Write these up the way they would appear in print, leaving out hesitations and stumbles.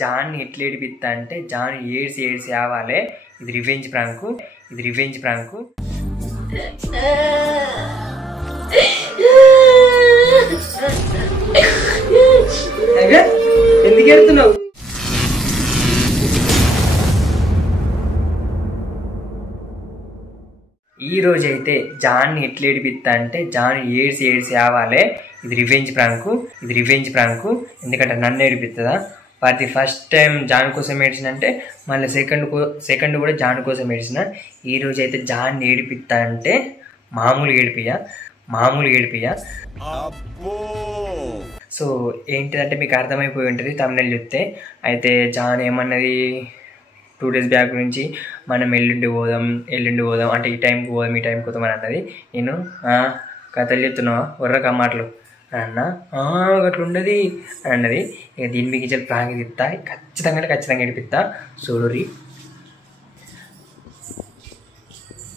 John ఎట్లా ఏడిపిస్తా అంటే John ఏడ్చి ఆవాలే. ఇది రివెంజ్ ప్రాంకు. ఎందుకు ఏడుతున్నావు? ఈ రోజైతే జాన్ ఎట్లా ఏడిపిస్తా అంటే జాన్ ఏడ్చి ఆవాలే. ఇది రివెంజ్ ప్రాంకు. ఎందుకంటే నన్ను ఏడిపిస్తుందా? ఫర్ ది ఫస్ట్ టైం జాన్ కోసం ఏడ్చినంటే మళ్ళీ సెకండ్ కూడా జాన్ కోసం ఏడ్చిన. ఈరోజు అయితే జాన్ ఏడిపిస్తా అంటే మామూలు ఏడిపియా. సో ఏంటిదంటే మీకు అర్థమైపోయి ఉంటుంది తమ్నెల్ చూస్తే. అయితే జాన్ ఏమన్నది 2 days బ్యాక్ నుంచి మనం ఎల్లుండి పోదాం అంటే ఈ టైంకి పోదాం అని అన్నది. నేను కథలు చెప్తున్నావా వర్రక మాటలు అన్నా అట్లా ఉండదు అని అన్నది. ఇక దీని మీకు ఇచ్చే ప్రాంక్ తిప్తా, ఖచ్చితంగా ఏడిపిస్తా. చూడురి,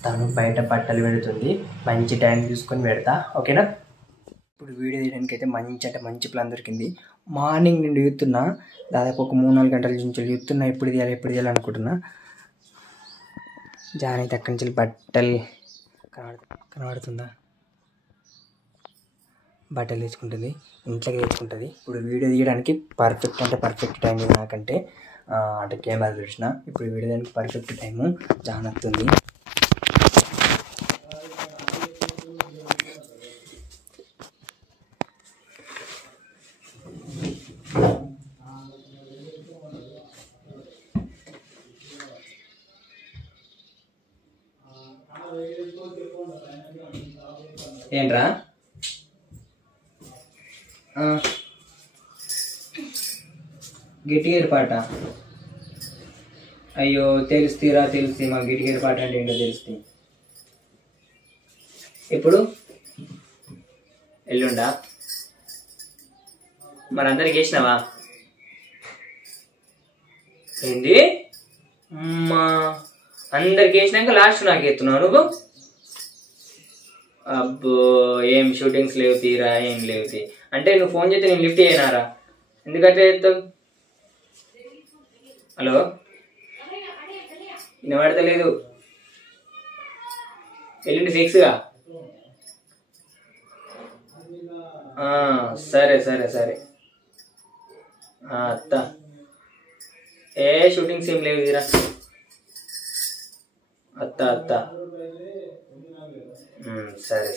తను బయట బట్టలు పెడుతుంది, మంచి టైం చూసుకొని పెడతా, ఓకేనా? ఇప్పుడు వీడియో తీయడానికి అయితే మంచి ప్లాన్ దొరికింది. మార్నింగ్ నుండి చూస్తున్నా, దాదాపు ఒక 3-4 గంటల నుంచి చూస్తున్నా ఎప్పుడు తీయాలి అనుకుంటున్నా. జాన్ అయితే అక్కడి నుంచి బట్టలు కనబడుతుందా, బట్టలు తెచ్చుకుంటుంది, ఇంట్లోకి తెచ్చుకుంటుంది. ఇప్పుడు వీడియో తీయడానికి పర్ఫెక్ట్ టైం నాకంటే అంటే కెమెరా చూసిన. ఇప్పుడు వీడియో తీయడానికి పర్ఫెక్ట్ టైము. జాన్ వస్తుంది. ఏంట్రా గిటిగేర్ పాట? అయ్యో తెలుస్తీ మా గిటిగేర్ పాట అంటే ఏంటో తెలుస్తీ. ఇప్పుడు ఎల్లుండా మరి అందరికి వేసినావా? ఏంటి అమ్మా, అందరికి వేసినాక లాస్ట్ నాకు ఎత్తున్నావు నువ్వు? అబ్బో, ఏం షూటింగ్స్ లేవు తీరా, ఏం లేవు తీ అంటే నువ్వు ఫోన్ చేస్తే నేను లిఫ్ట్ చేయనారా? ఎందుకట్లా చేస్తావు? హలో, వినబడతలేదు. ఎల్లుండి 6గా? సరే అత్త. ఏ షూటింగ్స్ ఏం లేవు తీరా అత్త. సరే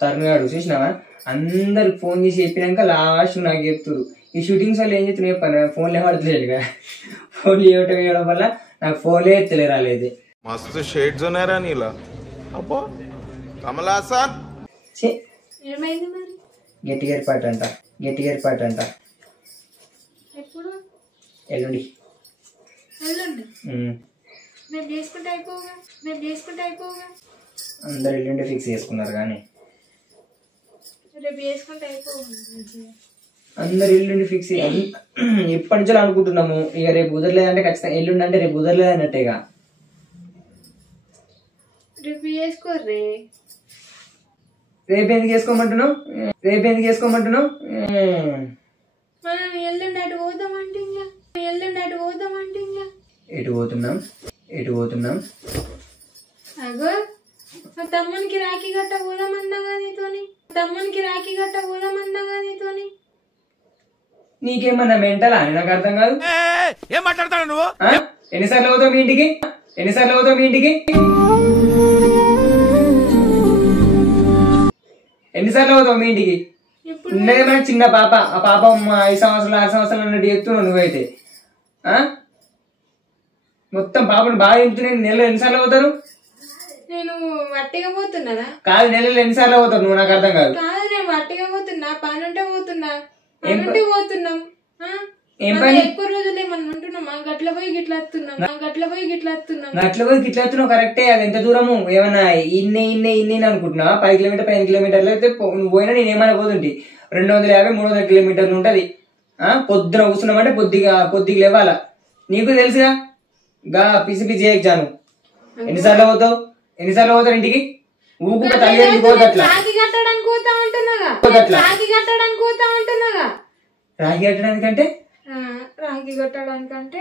తరుణ్ చూసినావా? అందరికి ఫోన్ చేసి చెప్పినాక లాస్ట్ నాకు చెప్తురు. ఈ షూటింగ్స్ వల్ల ఏం చెప్తున్నా చెప్పాను, ఫోన్లే పడతలేదుగా. ఫోన్లు ఇవ్వడం వల్ల నాకు ఫోన్లే ఎత్తలే రాలేదు. మస్తు షేడ్స్ ఉన్నారా నీలా? అబ్బో కమలాసన్. గట్టిగేర్ పాట అంట. ఎల్లుండి అందరు ఎల్లుండి ఫిక్స్ చేసుకున్నారు కానీ అందరు ఎల్లుండి ఫిక్స్ ఎప్పటి నుంచో అనుకుంటున్నాము. ఇక రేపు కుదరలేదంటే ఖచ్చితంగా ఎల్లుండి అంటే రేపు కుదరలేదు అన్నట్టేగా. రేపు ఎందుకు చేసుకోమంటున్నావు? ఎటు పోతున్నాం? తమ్మునికి రాఖీ గట్ట పోదామన్నాగా నీతోని. నీకేమన్నా మెంటలా? నాకు అర్థం కాదు. ఏం మాట్లాడతాడు నువ్వు? ఎన్నిసార్లు అవుతావు మీ ఇంటికి? ఉన్నదేమైనా చిన్న పాప, ఆ పాప 5 సంవత్సరాలు 6 సంవత్సరాలు అన్నట్టు చెప్తున్నావు నువ్వైతే. మొత్తం పాపను బాగా చెప్తున్నా. నెలలో ఎన్నిసార్లు అవుతారు? నేను వట్టిగా పోతున్నా కాదు, నెలలో ఎన్నిసార్లు అవుతారు నువ్వు? నాకు అర్థం కాదు. నేను వట్టిగా పోతున్నా, పనుంటే పోతున్నాం. ఏం పని? ఎక్కువ రోజులు ఏమన్నా ఉంటున్నామా? గట్ల పోయి గిట్లా వస్తున్నాం. కరెక్టే. అది ఎంత దూరము? ఏమన్నా ఇన్ని అనుకుంటున్నా? 10 కిలోమీటర్ 15 కిలోమీటర్లు అయితే నువ్వు పోయినా నేను ఏమైనా పోతుంటే 250-300 కిలోమీటర్లు ఉంటది. పొద్దున కూర్చున్నామంటే పొద్దుకి లేవాలా. నీకు తెలుసుగా గా పిసి చేయకు జాను. ఎన్నిసార్లు పోతావు ఇంటికి? ఊకుగా తల్లి పోతట్లా రాఖీ కట్టడానికి పోతా అంటున్నాగా రాఖీ కట్టడానికి పోతా అంటున్నాగా రాఖీ కట్టడానికంటే రాఖీ కట్టడానికంటే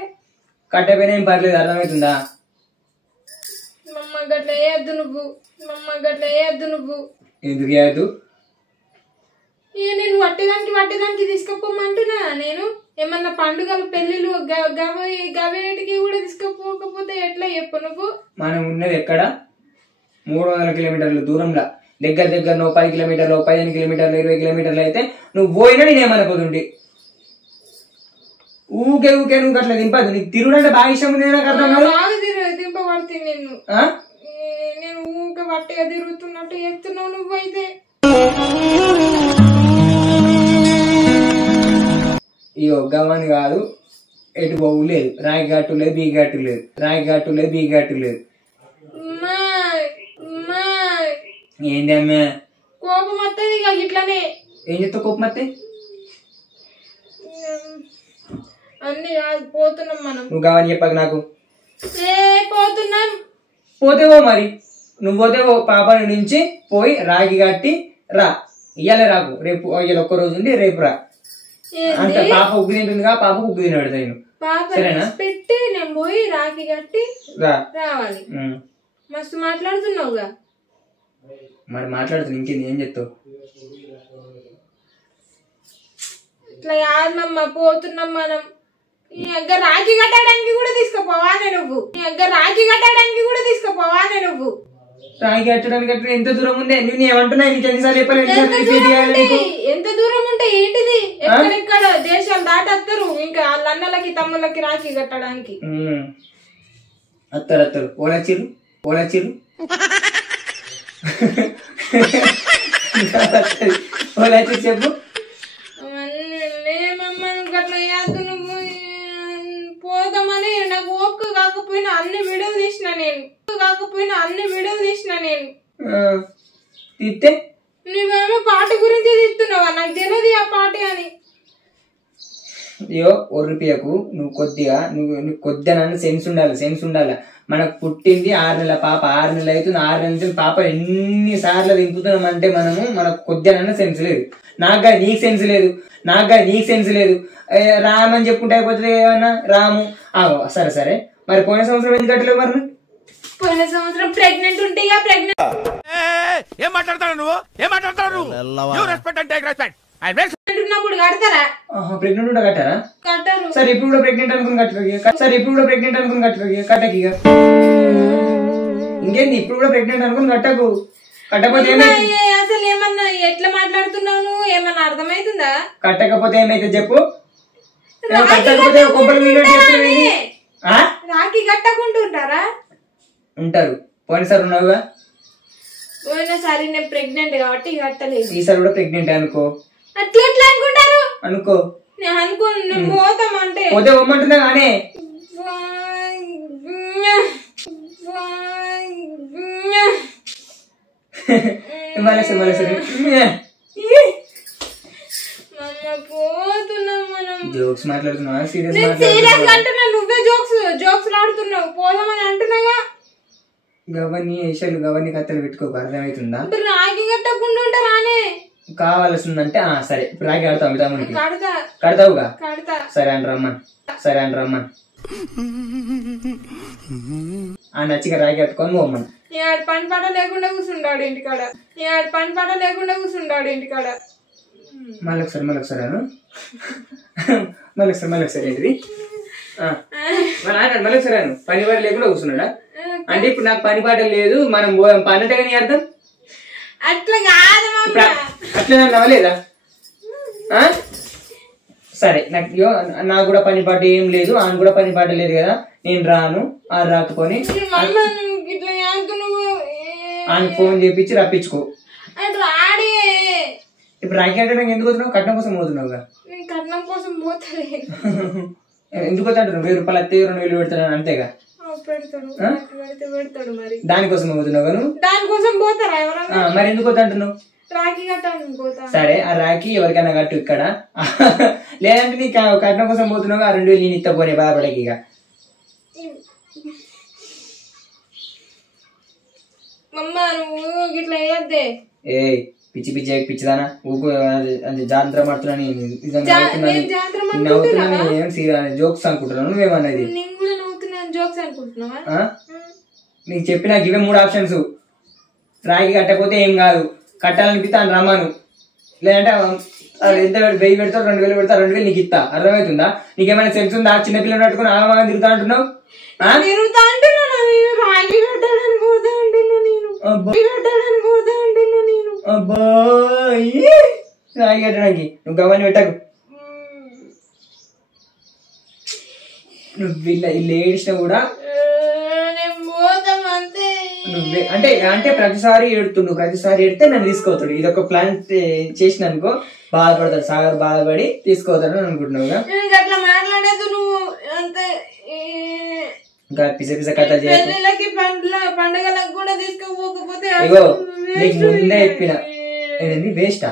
కట్టపోయినా ఏం పర్లేదు, అర్థమవుతుందా? మమ్మ గట్ల వేయద్దు నువ్వు, మమ్మ గట్ల వేయద్దు నువ్వు. ఎందుకు వేయద్దు? నేను వట్టేదానికి తీసుకపోమంటున్నా. నేను ఏమన్నా పండుగలు పెళ్లిళ్ళు గవేటికి కూడా తీసుకపోకపోతే ఎట్లా చెప్పు నువ్వు? మనం ఉన్నది ఎక్కడ? 300 కిలోమీటర్ల దూరంలో. దగ్గర 10 కిలోమీటర్లు, 15 కిలోమీటర్లు, 20 కిలోమీటర్లు అయితే నువ్వు పోయినా నేనేమనుకోతుంటే ఊకే నువ్వు అట్లా దింపదు. నీకు తిరుగుడు అంటే బాగా ఇష్టం ఉంది, నాకు అర్థం కాదు. బాగా దింపబడుతుంది నేను ఊకే వట్టిగా తిరుగుతున్నట్టు చెప్తున్నావు నువ్వైతే. ఇగో గమని కాదు, ఎటు బొవ్వు లేదు, రాగి గట్టు లేదు, బీ గట్టు లేదు, రాగి గట్టు లేదు, బీ గట్టు లేదు. ఏంది అమ్మే కోపం వస్తుంది ఇక ఇట్లానే. ఏం చెప్తావు కోపం వస్తే? అన్ని పోతున్నాం మనం. నువ్వు కావని చెప్పక నాకు. పోతున్నాం. పోతేవో మరి నువ్వు పోతేవో పాప నుంచి పోయి రాగి కట్టి రా. ఇయ్యాలే రాకు, రేపు ఇవాళ ఒక్క రోజు ఉండి రేపు రా. అంటే పాప ఉగ్గు తింటుందిగా, పాపకు ఉగ్గు తిన పెడతా నేను. సరేనా? పెట్టి నేను పోయి రాఖీ కట్టి రావాలి. మస్తు మాట్లాడుతున్నావుగా. మరి మాట్లాడుతున్నా, ఇంకేంది, ఏం చెప్తావు? ఇట్లా కాదమ్మా, పోతున్నాం మనం. నీ దగ్గర రాఖీ కట్టడానికి కూడా తీసుకుపోవానే నువ్వు. రాఖీ కట్టడానికి అట్లా ఎంత దూరం ఉంది? నేను ఏమంటున్నా, నీకు ఎన్నిసార్లు చెప్పాలి? ఎంత దూరం ఉంటే ఏంటిది? ఎక్కడెక్కడ దేశాలు దాటస్తారు ఇంకా వాళ్ళ అన్నలకి తమ్ముళ్ళకి రాఖీ కట్టడానికి. అత్తరు ఓలచ్చిరు చెప్పు. గట్లా వేయద్దు నువ్వు. పోదామని నాకు ఓపిక కాకపోయినా అన్ని వీడియోలు తీసిన నేను. తీస్తే నువ్వేమో పాట గురించి తీస్తున్నావా? నాకు తెలియదు ఆ పాట అని. అయ్యో ఒర్రిపియకు, నువ్వు కొద్దిగా సెన్స్ ఉండాలి. మనకు పుట్టింది 6 నెలల పాప, 6 నెలలు అవుతుంది. 6 నెలల నుంచి పాప ఎన్నిసార్లు దింపుతున్నామంటే మనకు కొద్దిగా సెన్స్ లేదు. నాకు కానీ నీకు సెన్స్ లేదు. రామని చెప్పుకుంటే అయిపోతుంది ఏమన్నా. రాము సరే మరి పోయిన సంవత్సరం ఎందుకు కట్టలేవు? మరి పోయిన సంవత్సరం ప్రెగ్నెంట్ ఉంటే ఏం మాట్లాడతాడు ఉన్నప్పుడు కడతారా? ప్రెగ్నెంట్ ఉంటే కట్టారా? కట్టరు. సరే ఇప్పుడు కూడా ప్రెగ్నెంట్ అనుకుని కట్టకి ఇక. ఇంకేంది, ఇప్పుడు కూడా ప్రెగ్నెంట్ అనుకుని కట్టకపోతే అసలు ఏమన్నా ఎట్లా మాట్లాడుతున్నావు నువ్వు? ఏమన్నా అర్థమైతుందా? కట్టకపోతే ఏమైతే చెప్పు. రాఖీ కట్టకుంటుంటారా? ఉంటారు. పోయినసారి ఉన్నావుగా. పోయినసారి నేను ప్రెగ్నెంట్ కాబట్టి కట్టలేదు. ఈసారి కూడా ప్రెగ్నెంట్ అనుకో. అట్లా ఎట్లా అనుకుంటారు? అనుకో. నేను అనుకోను. నేను పోతామంటే పోతే పొమ్మంటున్నా కానీ జోక్స్ మాట్లాడుతున్నావా? సీరియస్ అంటున్నా. నువ్వే జోక్స్ ఆడుతున్నావు. పోదామని అంటున్నాగా. గవర్నీ ఏషాలు గవర్నీ కత్తలు పెట్టుకోకు, అర్థమవుతుందా? రాగి కట్టకుండా ఉంటారానే కావాల్సిందంటే సరే ఇప్పుడు రాగి కడతావు తమ్ముడికి. కడతావుగా? సరే అని రమ్మని ఆ నచ్చిగా రాగి కట్టుకొని పోమ్మని. పని పాట లేకుండా కూర్చుంటాడు ఇంటికాడ. మళ్ళొకసారి ఏంటిది? మళ్ళొకసారి పని పాట లేకుండా కూర్చున్నాడా? అంటే ఇప్పుడు నాకు పని పాట లేదు, మనం పని అంటే కానీ అర్థం అట్లా కాదు. అట్లా నవ్వలేదా? సరే నాకు కూడా పని పాట ఏం లేదు, ఆయన కూడా పని పాట లేదు కదా, నేను రాను. రాకపోని ఆయన ఫోన్ చేపించి రప్పించుకో. ఇప్పుడు రాఖీ కట్టడానికి ఎందుకు పోతున్నావు? కట్నం కోసం పోతున్నావుగా. కట్నం కోసం పోతాడు. ఎందుకు పోతాడు? 1000 రూపాయలు వస్తే 2000 పెడతాడు అంతేగా. పెడతాడు మరి. దానికోసం పోతున్నావు నువ్వు? దానికోసం పోతారా ఎవరన్నా? మరి ఎందుకు పోతా అంటున్నావు? రాఖీ కట్టడానికి పోతా. సరే ఆ రాఖీ ఎవరికైనా కట్టు ఇక్కడ. లేదంటే నీ కట్నం కోసం పోతున్నావు, ఆ 2000 నేను ఇస్తా పోనే బాధపడకి. ఇక అమ్మ నువ్వు గిట్లా వేయద్దే. ఏ పిచ్చి పిచ్చి పిచ్చిదానా ఊకు జాతర పడుతున్నా జోక్స్ అనుకుంటున్నాను నువ్వేమన్నది. నేను కూడా నవ్వుతున్నాను జోక్స్ అనుకుంటున్నావా? నీకు చెప్పిన ఇవే 3 ఆప్షన్స్. రాయికి కట్టకపోతే ఏం కాదు, కట్టాలనిపిస్తే అని రమ్మను, లేదంటే ఎంత 1000 పెడతావు 2000 పెడతావు 2000 నీకు ఇస్తా. అర్థమవుతుందా? నీకేమైనా సెన్స్ ఉందా? చిన్నపిల్లలు పట్టుకుని ఆగమాగా తిరుగుతా అంటున్నావు. రాయి కట్టడానికి నువ్వు గమని పెట్టకు. నువ్వు ఇల్లు ఏడిచినా కూడా నువ్వే అంటే అంటే ప్రతిసారి ఏడుతుండు, ప్రతిసారి ఏడితే నన్ను తీసుకోతాడు. ఇది ఒక ప్లాన్ చేసిన అనుకో బాధపడతాడు సాగర్, బాధపడి తీసుకోతాడు అని అనుకుంటున్నావు. ఇంకా పిస పిస కథలు చేయాలి. పండుగలకు కూడా తీసుకోకపోతే ఇగో నీకు ముందే చెప్పిన ఏంటి వేస్టా,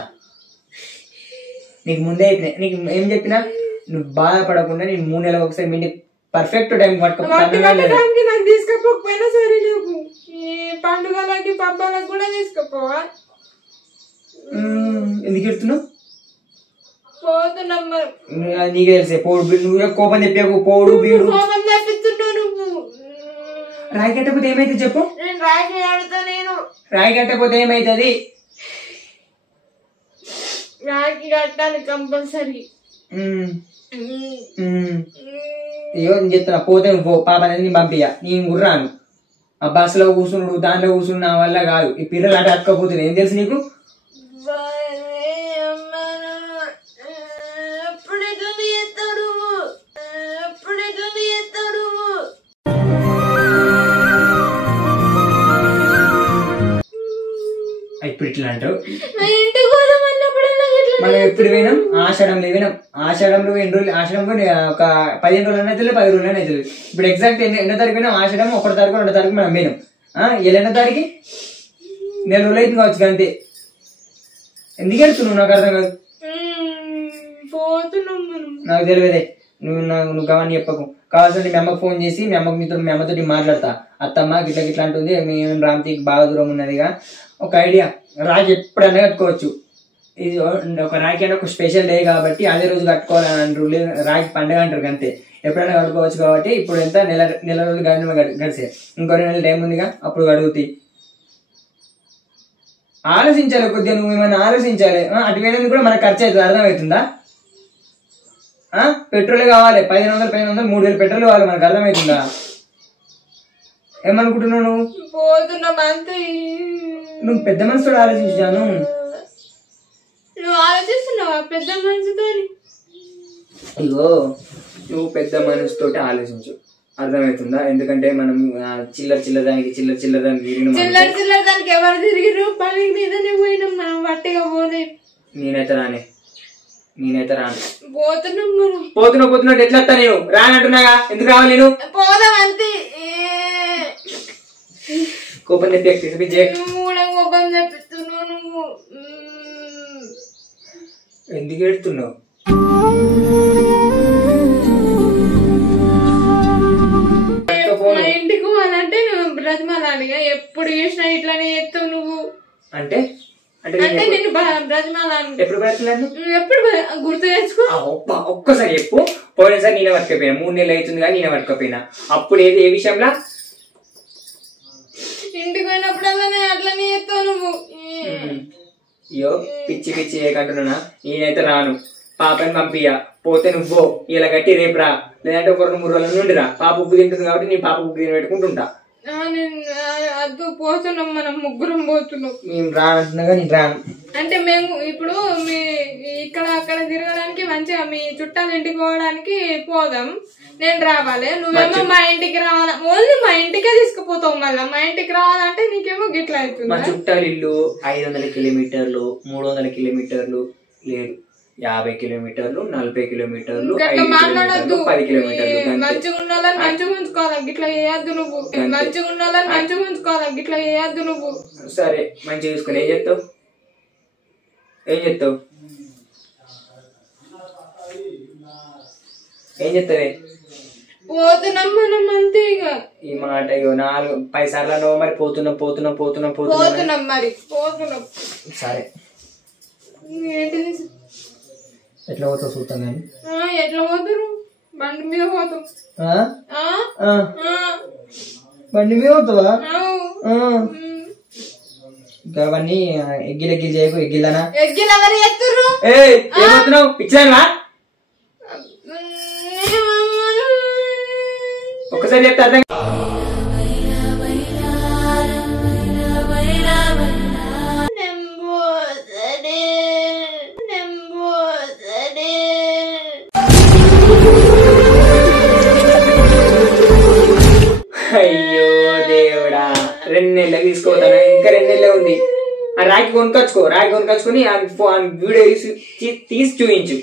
నీకు ముందే చెప్పిన, నీకు ఏం చెప్పినా నువ్వు బాధపడకుండా నేను 3 నెలలకు ఒకసారి మీ పర్ఫెక్ట్ టైం పట్టుకోవడానికి నాకు తీసుకోకపోయినా సరే నువ్వు పండుగలకి పబ్బాలకు కూడా తీసుకోపోవా? ఎందుకు ఎడుతున్నావు? పోతున్నాం నీకే తెలిసే పోడు, నువ్వు కోపం చెప్పావు పోడు బీడు కోపం తెప్పిస్తున్నావు నువ్వు. రాయి కట్టకపోతే ఏమైతుంది చెప్పు? నేను రాయి ఆడుతా. నేను రాయి కట్టకపోతే ఏమైతుంది? రాయికి కట్టాలి కంపల్సరీ. అయ్యో నేను చెప్తున్నా, పోతే నువ్వు పాప అనేది నేను పంపియ్యా, నేను గుర్రాను. ఆ బస్సులో కూర్చున్నాడు దాంట్లో కూర్చున్నా వల్ల కాదు, ఈ పిల్లలు అటు అక్కకపోతుంది. ఏం తెలుసు నీకు? ఇప్పుడు ఇట్లా అంటావు. మనం ఎప్పుడు పోయినాం? ఆషాఢంలో పోయినాం. ఆషాఢంలో ఎన్ని రోజులు? ఆషాఢంలో ఒక 15 రోజులు అయితే 10 రోజులు అయితే. ఇప్పుడు ఎగ్జాక్ట్ ఎన్నో తారీఖు పోయినాం? ఆషాఢం 1వ తారీఖు 2వ తారీఖు మనం పోయినాం. ఎన్నో తారీఖు? 4 రోజులు అయితే కావచ్చు అంతే. ఎందుకు వెళ్తున్నావు? నాకు అర్థం కాదు. నాకు తెలియదే. నువ్వు కావని చెప్పకు. కావాల్సింటే మీ అమ్మకు ఫోన్ చేసి మీ అమ్మతో మాట్లాడతా. అత్తమ్మ గిట్లా గిట్లా అంటుంది, మేము రామ్తీకి బాగా దూరం ఉన్నదిగా. ఒక ఐడియా, రాజు ఎప్పుడన్నా కట్టుకోవచ్చు. ఇది ఒక రాఖీ అంటే ఒక స్పెషల్ డే కాబట్టి అదే రోజు కట్టుకోవాలని అంటారు. రాఖీ పండుగ అంటారు అంతే. ఎప్పుడైనా కట్టుకోవచ్చు కాబట్టి ఇప్పుడు ఎంత నెల రోజులు గడిచే, ఇంకో 2 నెలలు టైం ఉందిగా, అప్పుడు కడుగుతాయి. ఆలోచించాలి కొద్దిగా, నువ్వు ఏమైనా ఆలోచించాలి. అటు వేయడానికి కూడా మనకు ఖర్చు అవుతుంది. అర్థమవుతుందా? పెట్రోల్ కావాలి 1500 3000 పెట్రోల్ కావాలి, మనకు అర్థమవుతుందా? ఏమనుకుంటున్నావు నువ్వు? నువ్వు పెద్ద మనసుతో ఆలోచించాను. నువ్వు ఆలోచిస్తున్నావా పెద్ద మనసుతో? ఇగో నువ్వు పెద్ద మనసుతో ఆలోచించు, అర్థమవుతుందా? ఎందుకంటే మనం చిల్లర దానికి ఎవరు తిరిగిరు? పని మీదనే పోయినాం మనం, వట్టిగా పోలే. నేనైతే రాను. పోతున్నాం మనం. పోతున్నట్టు ఎట్లా వస్తా? నేను రానంటున్నాగా, ఎందుకు రావాలి? నేను పోదాం అంతే. కోపం కోపం తెప్పిస్తున్నావు నువ్వు. ఎందుకు ఎడుతున్నావు? మా ఇంటికి పోవాలంటే నువ్వు బ్రతిమాలాడిగా, ఎప్పుడు చేసినా ఇట్లానే చేస్తావు నువ్వు. అంటే నిన్ను బ్రతిమాలాడు. ఎప్పుడు బ్రతిమాలను? ఎప్పుడు గుర్తు తెచ్చుకో. ఒక్కసారి చెప్పు. పోయినసారి నేనే పట్టుకపోయినా, 3 నెలలు అవుతుంది కానీ నేనే పట్టుకపోయినా. అప్పుడు ఏ విషయంలో? ఇంటికి పోయినప్పుడల్లానే అట్లనే చేస్తావు నువ్వు. అయ్యో పిచ్చి ఏకంటున్నా. నేనైతే రాను. పాపని పంపియ్యా. పోతే నువ్వు ఇలా గట్టి రేపు రా, లేదంటే ఒక 2-3 రోజుల నుండి రా. పాప ఉప్పు తింటుంది కాబట్టి నీ పాప ఉప్పు తిని పెట్టుకుంటుంటా. అద్దు పోతున్నాం, మనం ముగ్గురం పోతున్నాం. మేము రానంటున్నా నేను రాను. అంటే మేము ఇప్పుడు మీ ఇక్కడ అక్కడ తిరగడానికి మంచిగా మీ చుట్టాలు ఇంటికి పోవడానికి పోదాం. నేను రావాలి, నువ్వేమో మా ఇంటికి రావాలా? ఓన్లీ మా ఇంటికే తీసుకుపోతావు. మళ్ళీ మా ఇంటికి రావాలంటే నీకేమో గిట్లా అవుతుంది. మా చుట్టాలు ఇల్లు 500 కిలోమీటర్లు, 300 కిలోమీటర్లు లేదు, 50 కిలోమీటర్లు, 40 కిలోమీటర్లు, 10 కిలోమీటర్లు. మంచిగా ఉండాలని మంచిగా ఉంచుకోవాలి, గిట్లా చేయొద్దు నువ్వు. మంచిగా ఉండాలని మంచిగా ఉంచుకోవాలి, గిట్లా చేయొద్దు నువ్వు. సరే మంచిగా చూసుకుని ఏం చెప్తావు? పోతున్నాం మనం అంతే ఇక ఈ మాట 4-5 సార్లు మరి పోతున్నాం మరి పోతున్నాం. సరే ఏంటిది ఎట్లా పోతావు చూస్తాం కానీ ఎట్లా పోతారు? బండి మీద పోతాం. బండి మీద పోతావా? అవన్నీ ఎగ్గిలు చేయకు. ఎగ్గిల్లనా ఎగ్గిలు ఎవరు ఎత్తురు? ఏమవుతున్నావు పిచ్చానా? ఒక్కసారి చెప్తే అర్థం అయ్యో దేవుడా 2 నెలలకు తీసుకోతాను. ఇంకా 2 నెలలే ఉంది. ఆ రాఖీ కొనుకొచ్చుకొని ఆ వీడియో తీసి చూపించు.